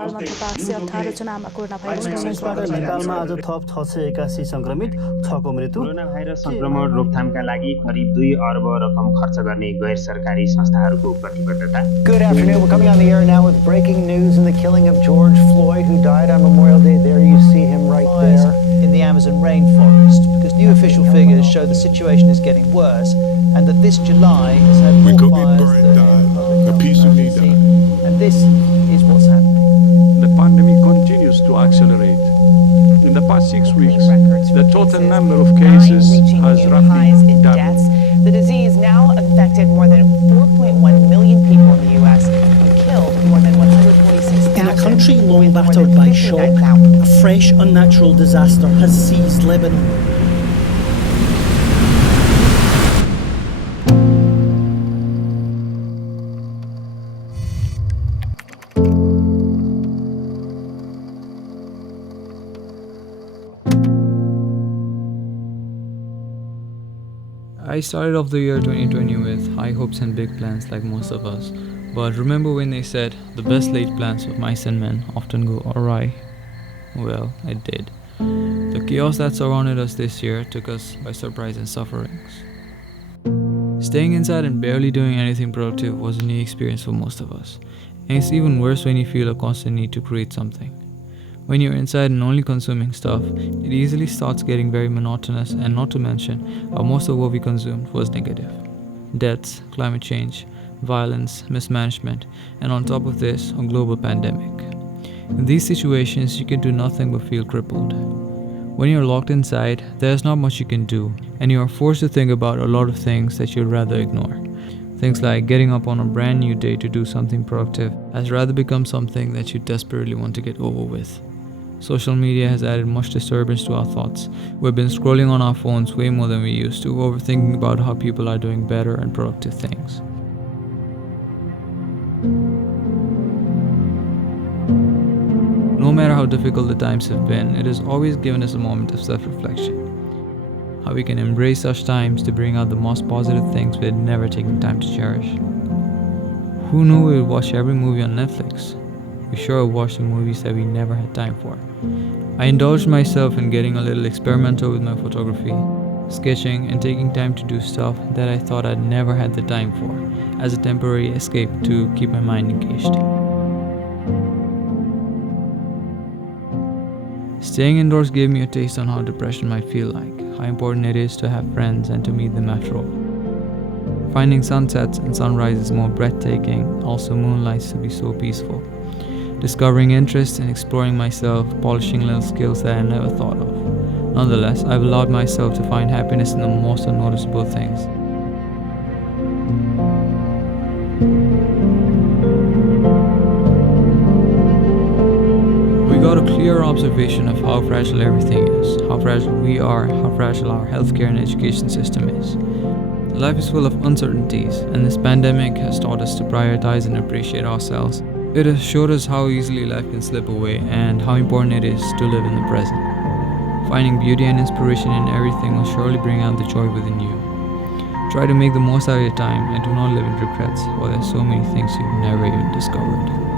नेपालमा गत 118 जनामा कोरोना भाइरसको नेपालबाट नेपालमा आज थप 681 संक्रमित 6 को मृत्यु कोरोना भाइरस संक्रमण रोकथामका लागि करिब 2 अर्ब रकम खर्च गर्ने गैर सरकारी संस्थाहरूको प्रतिबद्धता. Good afternoon. We're coming on the air now with breaking news in the killing of George Floyd, who died on Memorial Day. There you see him right there in the Amazon rainforest, because new official figures show the situation is getting worse and that this July has had more fires than a piece of me died. And this is what's happening. The pandemic continues to accelerate. In the past 6 weeks, the total number of cases has roughly doubled. The disease now affected more than 4.1 million people in the U.S. and killed more than 146,000. In a country long battered by shock, a fresh unnatural disaster has seized Lebanon. I started off the year 2020 with high hopes and big plans like most of us. But remember when they said the best laid plans of mice and men often go awry? Well, it did. The chaos that surrounded us this year took us by surprise and sufferings. Staying inside and barely doing anything productive was a new experience for most of us. And it's even worse when you feel a constant need to create something. When you're inside and only consuming stuff, it easily starts getting very monotonous, and not to mention how most of what we consumed was negative. Deaths, climate change, violence, mismanagement, and on top of this, a global pandemic. In these situations, you can do nothing but feel crippled. When you're locked inside, there's not much you can do, and you are forced to think about a lot of things that you'd rather ignore. Things like getting up on a brand new day to do something productive has rather become something that you desperately want to get over with. Social media has added much disturbance to our thoughts. We've been scrolling on our phones way more than we used to, overthinking about how people are doing better and productive things. No matter how difficult the times have been, it has always given us a moment of self-reflection. How we can embrace such times to bring out the most positive things we had never taken time to cherish. Who knew we would watch every movie on Netflix? We sure watched the movies that we never had time for. I indulged myself in getting a little experimental with my photography, sketching, and taking time to do stuff that I thought I'd never had the time for, as a temporary escape to keep my mind engaged. Staying indoors gave me a taste on how depression might feel like, how important it is to have friends and to meet them after all. Finding sunsets and sunrises more breathtaking, also moonlights to be so peaceful. Discovering interest and exploring myself, polishing little skills that I never thought of. Nonetheless, I've allowed myself to find happiness in the most unnoticeable things. We got a clear observation of how fragile everything is, how fragile we are, how fragile our healthcare and education system is. Life is full of uncertainties, and this pandemic has taught us to prioritize and appreciate ourselves. It has showed us how easily life can slip away and how important it is to live in the present. Finding beauty and inspiration in everything will surely bring out the joy within you. Try to make the most out of your time and do not live in regrets, for there are so many things you've never even discovered.